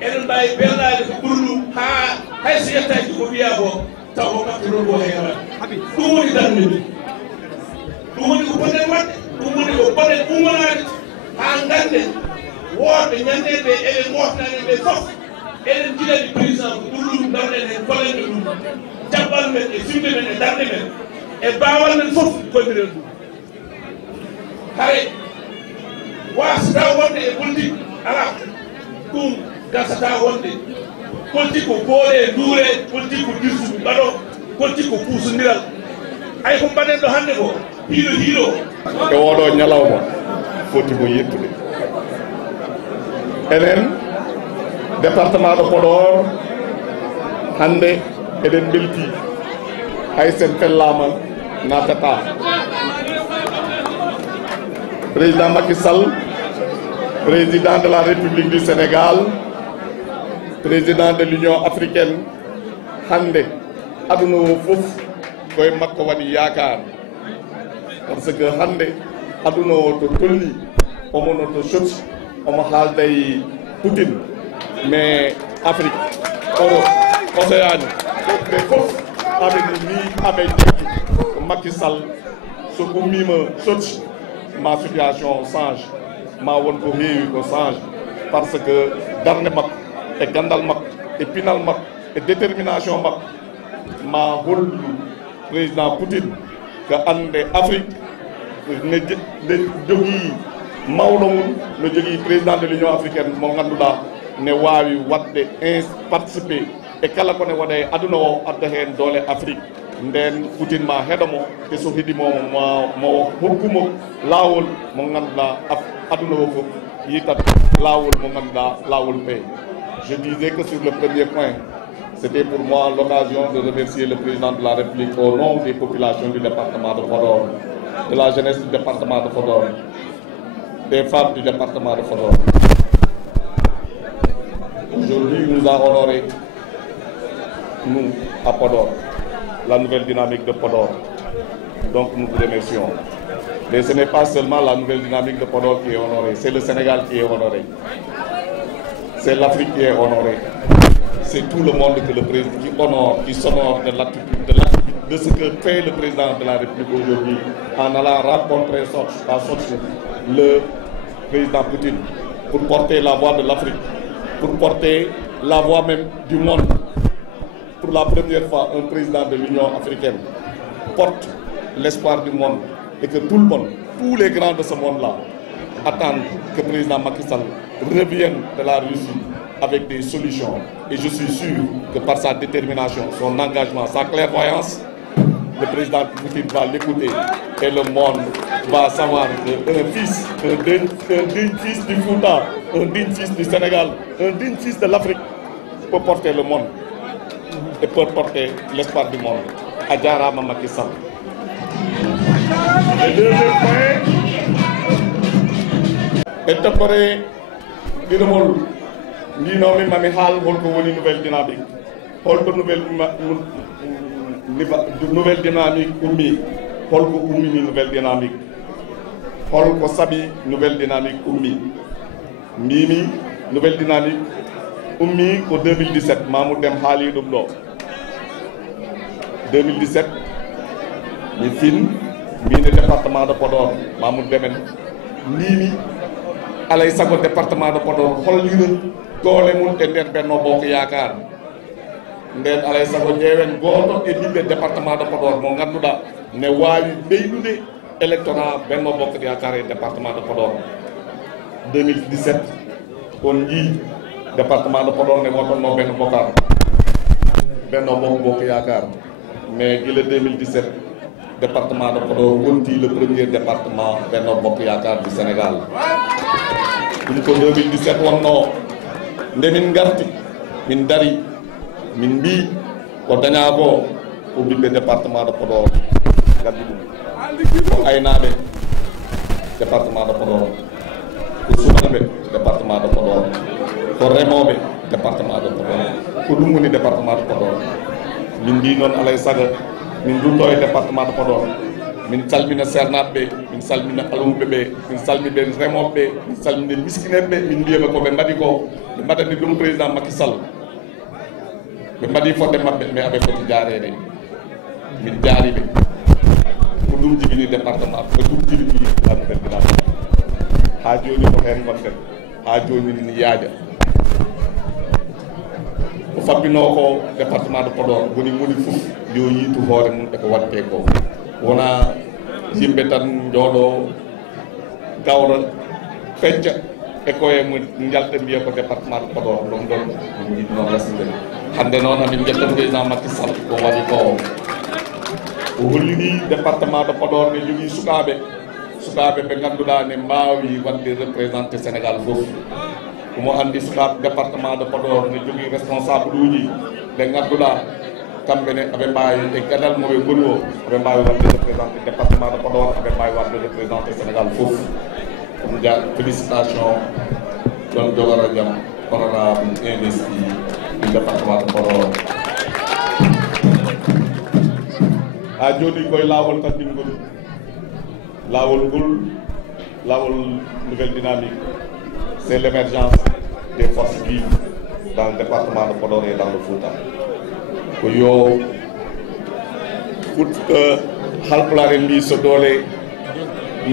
eɗen mbawi bellaade ko ɓuri ɗum haa hay so yettaaki ko wiya ko taw ko maɓɓe ɗon ko heewata ɗum woni darnde ndi ɗum woni ko poɗɗen waɗde ɗum woni ko poɗɗen ummanaade haa ngannden woorde ñanndeɓe eɗen moftani ɓe fof eɗen jiɗani président ko ɓuri ɗum darɗen heen kolende ɗum jaɓɓal men e fimde men e darɗe men e baawal men fof golliren ɗum hare wasata wonde e politique ala ɗum gasata wonde politique ko goole e nduure politique ko dirsuɓe ɓaɗo politique ko puusodiral ay ko mbaɗen ɗo hannde ko hiiɗo e oɗo ñalawma foti ko yettude enen département de Podor hande eɗen belti hay sen fellama natata président Macky Sall président de la République du Sénégal président de l'Union africaine hande aduna o fof koye makko waɗi yakar parce que hande aduna o to tolni omono to soti omo haalday Poutine mais Afrique Europe Océanie ɓe fof aɓeni ni aɓe jekki ko Macky Sall so ummima soti ma situation change ma won ko heewi ko change parce que darde makko e gandal makko e pinal makko e détermination makko ma hollu président Poutine ko ande Afrique ne jogii mawɗo mum no jogii président de l'Union africaine mo ngannduɗaa ne waawi waɗde participer e kala kone waɗa e aduna o adda heen doole Afrique nden Poutine ma heɗomo e so heɗimomo mo hokkumo laawol mo ngannduɗaa aduna o fof yitat laawol mo ngannduɗaa laawol paye. Je disais que sur le premier point, c'était pour moi l'occasion de remercier le président de la République au nom des populations du département de Podor, de la jeunesse du département de Podor, des femmes du département de Podor. Aujourd'hui, il nous a honoré, nous, à Podor, la nouvelle dynamique de Podor. Donc nous vous remercions. Mais ce n'est pas seulement la nouvelle dynamique de Podor qui est honorée, c'est le Sénégal qui est honoré. C'est l'Afrique qui est honorée. C'est tout le monde que le président qui honore, qui s'honore de ce que fait le président de la République aujourd'hui en allant rencontrer à Sochi le président Poutine pour porter la voix de l'Afrique, pour porter la voix même du monde. Pour la première fois, un président de l'Union africaine porte l'espoir du monde et que tout le monde, tous les grands de ce monde-là, attendent que le président Macky Sall revienne de la Russie avec des solutions. Et je suis sûr que par sa détermination, son engagement, sa clairvoyance, le président Poutine va l'écouter et le monde va savoir qu'un fils, un digne fils du Fouta, un digne fils du Sénégal, un digne fils de l'Afrique peut porter le monde et peut porter l'espoir du monde. Adjara Macky Sall. Le deuxième point, étapere ɗiɗomol mbinomi mami haal holko woni nouvelle dynamique holko nouvelle dynamique ummi holko ummini nouvelle dynamique holko saɓi nouvelle dynamique ummi mbimi nouvelle dynamique ummi ko 2017 Mamoudou Deme haali ɗum ɗo 2017 mi fin mbine département de Podor Mamoudou Deme mbimi alay sago département de Podor hollira doole mum e nder Benno Bokk Yaakaar nden alay sago ƴeewen gooto e ɓiɓɓe département de Podor mo ngannduɗaa ne waawi ɓeydude électorat Benno Bokk Yaakaar e département de Podor 2017 on njii département de Podor ne wotonno Benno Bokk Yaakaar mais gila 2017 département de Podor wonti le premier département Benno Bokk Yaakaar du Sénégal. ɗum ko 2017 wonno nde min garti min dari min mbi ko daña ko ko ɓiɓɓe département de Podor gaddi ɗum ko aynaɓe département de Podor ko sumaɓe département de Podor ko remoɓe département de Podor ko ɗum woni département de Podor min mbi noon alay saga min dunto e département de Podor min salmina sernaɓe ɓe min salmina alumɓe ɓe min salmina remoɓe ɓe min salmina miskineɓe ɓe min mbiyaɓe ko ɓe mbaɗi ko ɓe mbaɗani ɗum président Macky Sall ɓe mbaɗi fodde maɓɓe mais aɓe foti jarede min jaari ɓe ko ɗum jibini département ko ɗum jibini annouvelle ha joni ko hen gonɗen ha joni ni yaaja ko fabbino ko département de Podor woni moni fof yo yiitu hoore mum eko watte ko wona yimɓe tan jooɗo gawra fecca e koye mo jalɗe mbiya ko département de Podor ɗum ɗon min jiɗi noon resde hande noon hamin jetta président Macky Sall ko waɗi ko o holliri département de Podor ne jogui sukaɓe ɓe ganduɗa ne mbawi wadde représenté Sénégal fof omo andi sukaɓe département de Podor ne jogui responsable uji ɓe ganduɗa kamɓe ne aɓe mbawi e gadal moɓe goni o aɓe mbawi wadde représenté département de Podor aɓe mbawi wadde représenté Sénégal fof ɗum ja félicitation ɗon jogoro jaam honorable investi du département de Podor ha joni koye lawol tan min goni lawol ngol lawol nouvelle dynamique c'est l'émergence des forces vives dans le département de Podor et dans le Fouta ko yo halpulare mbi so doole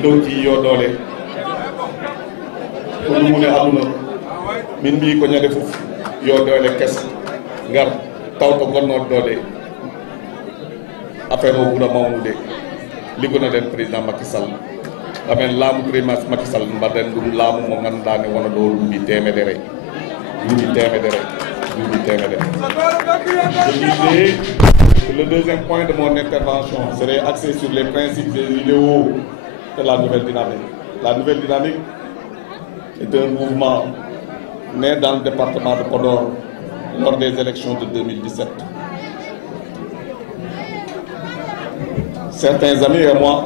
donki yo doole ko ɗum woni aduna min mbi ko ñande fof yo doole kes ngar tawto gonnoɗo doole affaire o ɓuura mawnude liggonoɗen président Macky Sall amen laamu président Macky Sall mbaɗen ɗum laamu mo ganduɗa ne wona ɗo ɗumbi temedere ɗumbi temedere ɗumbi temedere. Je disais que le deuxième point de mon intervention serait axé sur les principes et idéaux de la nouvelle dynamique. La nouvelle dynamique est un mouvement né dans le département de Podor lors des élections de 2017. Certains amis et moi,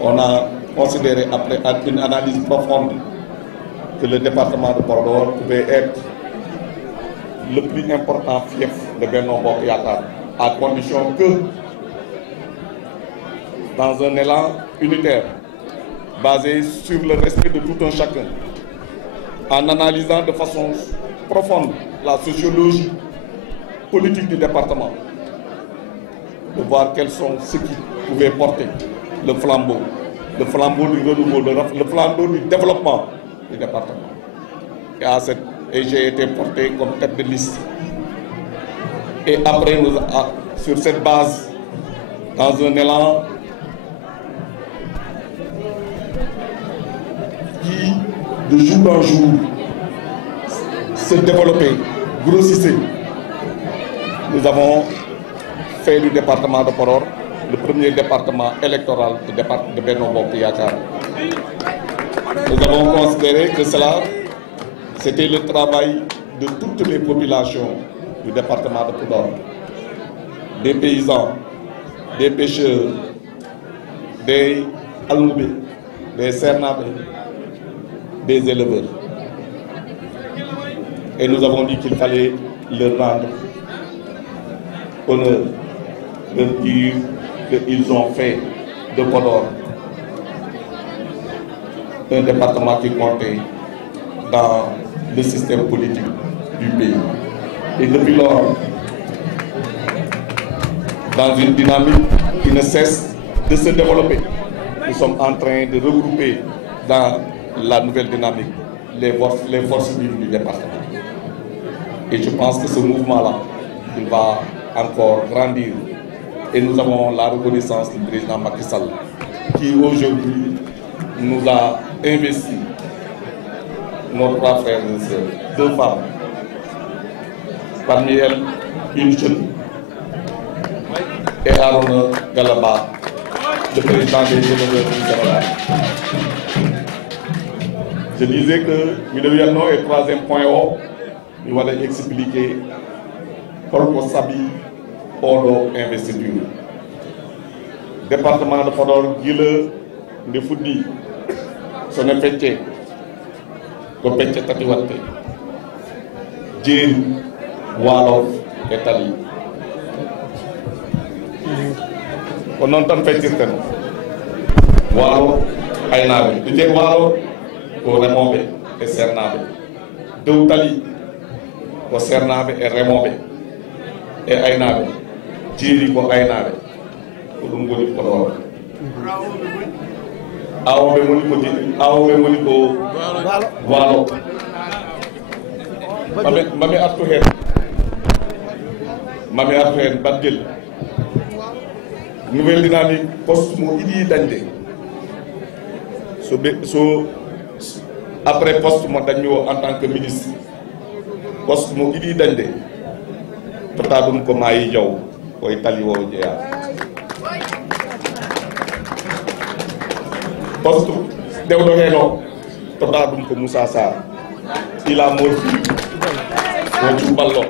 on a considéré après une analyse profonde que le département de Podor pouvait être le plus important fief de Benno Bokk Yaakaar, à condition que, dans un élan unitaire, basé sur le respect de tout un chacun, en analysant de façon profonde la sociologie politique du département, de voir quels sont ceux qui pouvaient porter le flambeau du renouveau, le flambeau du développement du département. Et j'ai été porté comme tête de liste. Et après, sur cette base, dans un élan qui, de jour en jour, se développait, grossissait, nous avons fait du département de Podor le premier département électoral de Benno Bokk Yaakaar. Nous avons considéré que cela, c'était le travail de toutes les populations du département de Podor, des paysans, des pêcheurs, des almoubés, des cernabés, des éleveurs. Et nous avons dit qu'il fallait leur rendre honneur, leur dire qu'ils ont fait de Podor un département qui comptait dans le système politique du pays. Et depuis lors, dans une dynamique qui ne cesse de se développer, nous sommes en train de regrouper dans la nouvelle dynamique les forces vives du département. Et je pense que ce mouvement-là, il va encore grandir. Et nous avons la reconnaissance du président Macky Sall, qui aujourd'hui nous a investi nos trois frères et sœurs, deux femmes, parmi elles une jeune, et Arona Galaba, le président des éleveurs du Sénégal. Je disais que nous devions et troisième point, nous allons expliquer pourquoi Sabi Odo investiture. Département de Podor, Guile, de Foudi, son effet, le péché Tatiwate, Djir, Walof et Tali. On entend faire certains. Walo, Aïnabe. Tu dis Walo, pour Remobe et Sernabe. Deux Tali, pour Sernabe et Remobe. Et Aïnabe. Djiri pour Aïnabe. Pour Ngoli Podor. Aobe Moniko, Walo. Mame Artu Hen. Mame Artu Hen, Badil. Nouvelle dynamique poste mo idi dañde so après poste mo daño en tant que ministre poste mo idi dañde tota dum ko mayi jaw koy tali wo jeya poste dewdo heno tota dum ko Moussa Sarr ila mo fi ballo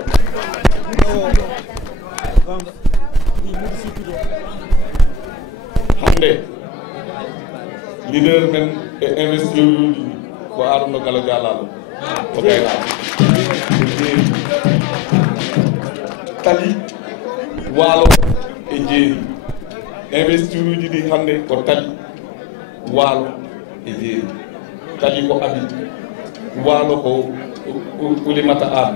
hande leader men e investir ko Arouna Gallo Diallo ko kayna tali walo e jeeri investir di hande ko tali walo e jeeri tali ko abi walo ko ulimata am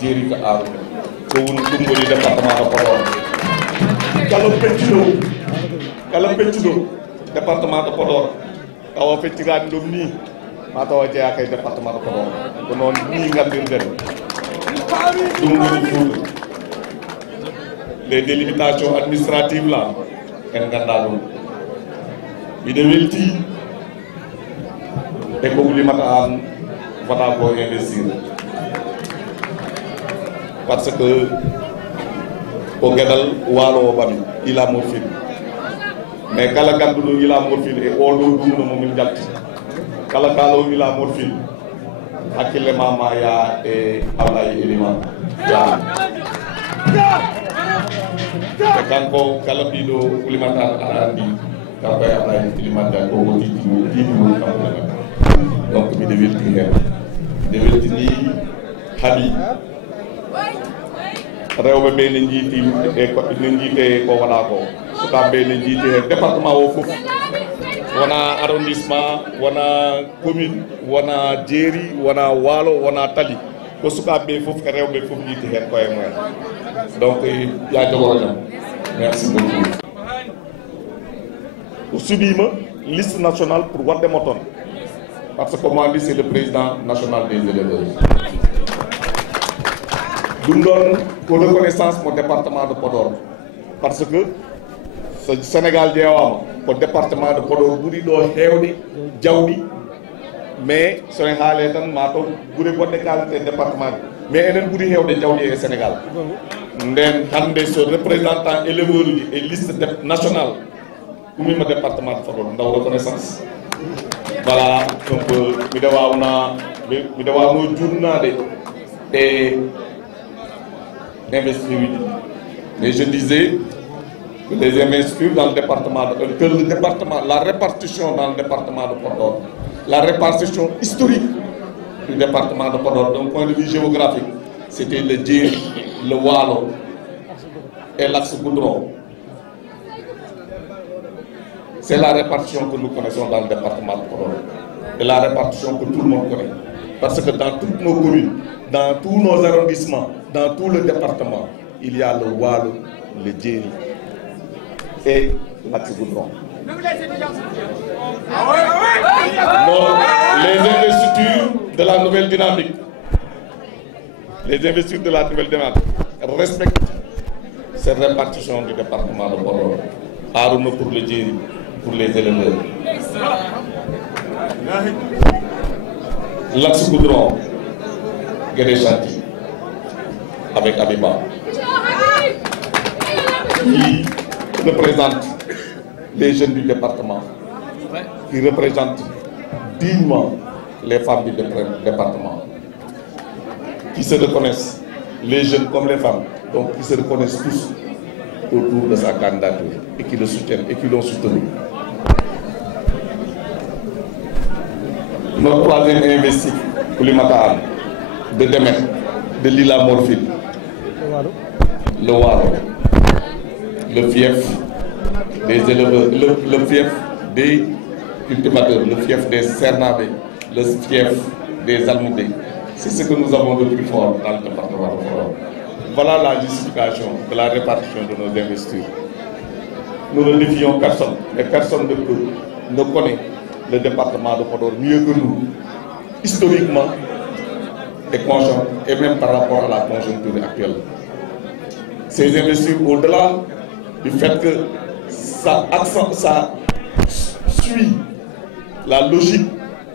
jeeri ko Arouna ko won dum ngoli département de Podor kala pettudo département de Podor tawa fettirani ɗum ni ma tawa jeeya kay département de Podor ko noon ni gandirɗen ɗum woni Fouta les délimitations administratives là en ganda ɗum miɗe welti e ko wulimata an wona ko investir parce que ko gueɗal waalo o ɓami ila morphine mais kala ganduɗo ila morphine e oɗo ɗumno momin jalti kala kaalo ila morphine hakkille ma ya e Ablaye Elimane Diallo e kanko kala mbiɗo wulimata aɗa andi kanko e Ablaye Elimane Diallo koko tiiɗimo kamɓe donc miɗe welti hen miɗe weltini haaɗi rewɓe ɓe ne jiiti ne jiite ko waɗa ko sukaɓe ne jiiti hen département o foof wona arrondissement wona commune wona jeeri wona waalo wona tali ko sukaɓe foof e rewɓe foof jiiti hen koye mumen donc ya jogorojam merci beaucoup o suɓima liste nationale pour waddemo toon par ce que moi ndi c'est le président national des éleveurs ɗum ɗon ko reconnaissance mo département de Podor parce que so Sénégal ƴeewama ko département de Podor ɓuuri ɗo heewde jawɗi mais soen haale tan ma to ɓuuri goɗɗe kalete département mais enen ɓuuri heewde jawɗi e Sénégal nden hande so représentant éleveur uji e liste nationale ɗumima département de Podor ndaw reconnaissance voilà un peu miɗa wawno jurnade e investir. Mais je disais que les investisseurs dans le département, la répartition dans le département de Podor, la répartition historique du département de Podor, d'un point de vue géographique, c'était le Djir, le Walo et l'axe Goudron. C'est la répartition que nous connaissons dans le département de Podor. Et la répartition que tout le monde connaît. Parce que dans toutes nos communes, dans tous nos arrondissements, dans tout le département, il y a le Walo, le Djeri et l'axe Goudron. Les investitures de la nouvelle dynamique, respectent cette répartition du département de Podor. Arouna pour le Djeri, pour les éleveurs. L'axe Goudron, Guédé-Chanty, avec Abiba, qui représente les jeunes du département, qui représentent dignement les femmes du département, qui se reconnaissent, les jeunes comme les femmes, donc qui se reconnaissent tous autour de sa candidature et qui le soutiennent et qui l'ont soutenu. Notre troisième investi, Koulimata de Demet, de Lila Morphine, le Waro, le fief des éleveurs, le fief des cultivateurs, le fief des Cernabé, le fief des Almoudés. C'est ce que nous avons de plus fort dans le département de Podor. Voilà la justification de la répartition de nos investitures. Nous ne défions personne, mais personne ne connaît le département de Podor mieux que nous, historiquement et conscient, et même par rapport à la conjoncture actuelle. Ces investitures, au-delà du fait que ça suit la logique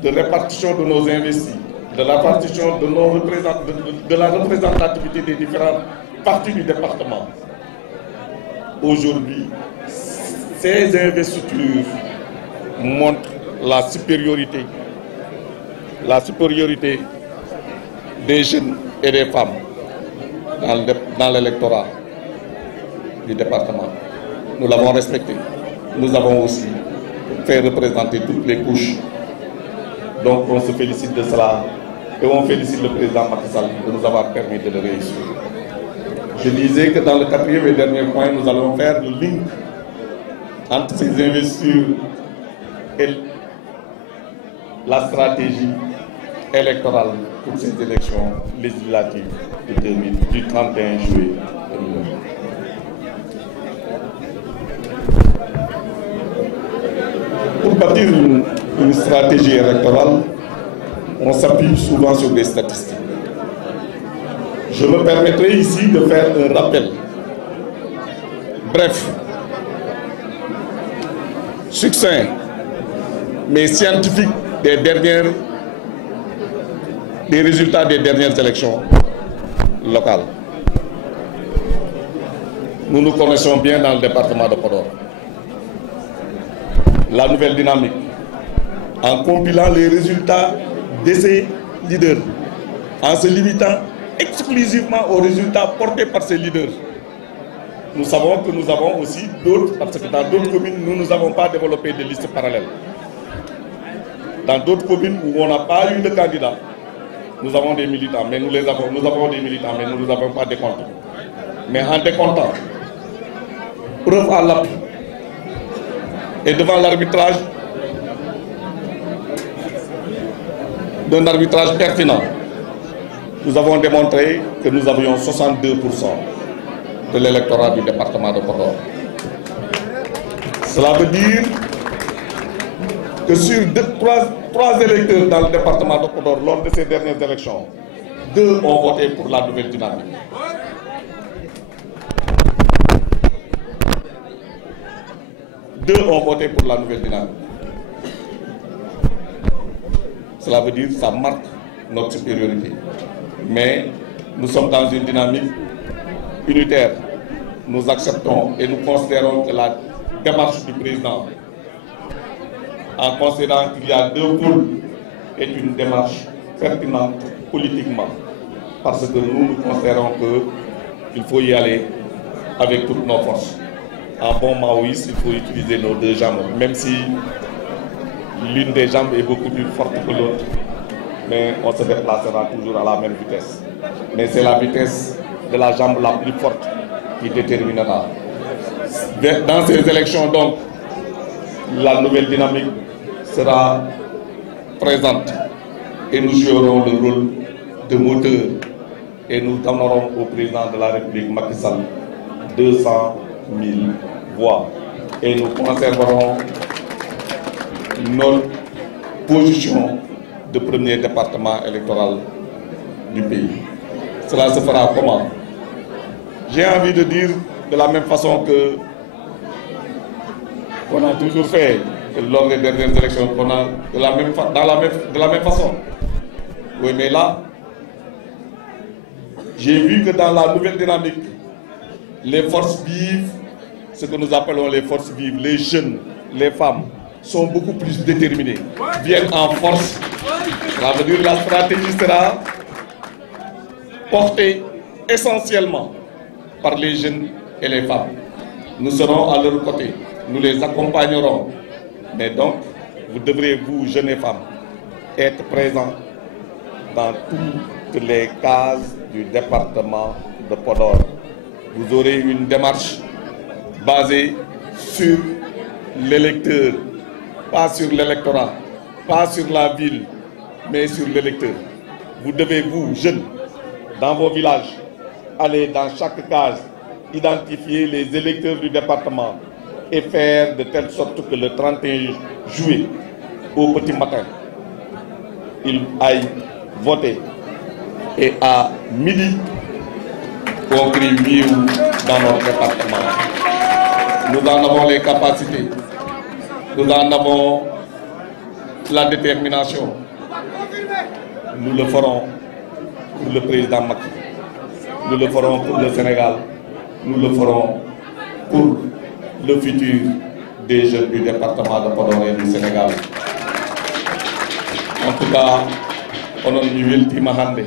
de répartition de nos investis, de la partition de la représentativité des différentes parties du département. Aujourd'hui, ces investitures montrent la supériorité des jeunes et des femmes dans l'électorat du département. Nous l'avons respecté. Nous avons aussi fait représenter toutes les couches. Donc on se félicite de cela et on félicite le président Macky Sall de nous avoir permis de le réussir. Je disais que dans le quatrième et dernier point, nous allons faire le link entre ces investitures et la stratégie électorale pour ces élections législatives du 31 juillet 2020. Pour bâtir une stratégie électorale, on s'appuie souvent sur des statistiques. Je me permettrai ici de faire un rappel bref, succinct, mais scientifique des résultats des dernières élections locales. Nous nous connaissons bien dans le département de Podor. La nouvelle dynamique, en compilant les résultats de ces leaders, en se limitant exclusivement aux résultats portés par ces leaders. Nous savons que nous avons aussi d'autres, parce que dans d'autres communes, nous n'avons pas développé de listes parallèles. Dans d'autres communes où on n'a pas eu de candidats, nous avons des militants, mais nous avons des militants, mais nous ne avons pas décompté. Mais en décomptant, preuve à l'appui, et devant l'arbitrage d'un arbitrage pertinent, nous avons démontré que nous avions 62% de l'électorat du département de Podor. Cela veut dire que sur trois électeurs dans le département de Podor lors de ces dernières élections, 2 ont voté pour la nouvelle dynamique. Deux ont voté pour la nouvelle dynamique. Cela veut dire que ça marque notre supériorité. Mais nous sommes dans une dynamique unitaire. Nous acceptons et nous considérons que la démarche du président, en considérant qu'il y a 2 pôles, est une démarche pertinente politiquement. Parce que nous considérons qu'il faut y aller avec toutes nos forces. En bon maoïste, il faut utiliser nos 2 jambes, même si l'une des jambes est beaucoup plus forte que l'autre. Mais on se déplacera toujours à la même vitesse. Mais c'est la vitesse de la jambe la plus forte qui déterminera. Dans ces élections, donc, la nouvelle dynamique sera présente et nous jouerons le rôle de moteur et nous donnerons au président de la République, Macky Sall, 200 000 voix et nous conserverons notre position de premier département électoral du pays. Cela se fera comment? J'ai envie de dire de la même façon que qu'on a toujours fait lors des dernières élections, de la même façon. Oui, mais là, j'ai vu que dans la nouvelle dynamique, les forces vives ce que nous appelons les forces vives, les jeunes, les femmes, sont beaucoup plus déterminés, viennent en force. Ça veut dire que la stratégie sera portée essentiellement par les jeunes et les femmes. Nous serons à leur côté, nous les accompagnerons. Mais donc, vous devrez, vous, jeunes et femmes, être présents dans toutes les cases du département de Podor. Vous aurez une démarche basée sur l'électeur, pas sur l'électorat, pas sur la ville, mais sur l'électeur. Vous devez, vous, jeunes, dans vos villages, aller dans chaque case, identifier les électeurs du département et faire de telle sorte que le 31 juillet, au petit matin, ils aillent voter. Et à midi, on crie mieux dans notre département. Nous en avons les capacités, nous en avons la détermination. Nous le ferons pour le président Macky, nous le ferons pour le Sénégal, nous le ferons pour le futur des jeunes du département de Podor et du Sénégal. En tout cas, on a eu le Mahande,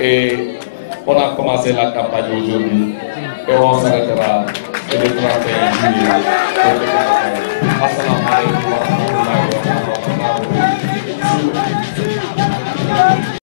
et on a commencé la campagne aujourd'hui et on s'arrêtera le 31 juillet.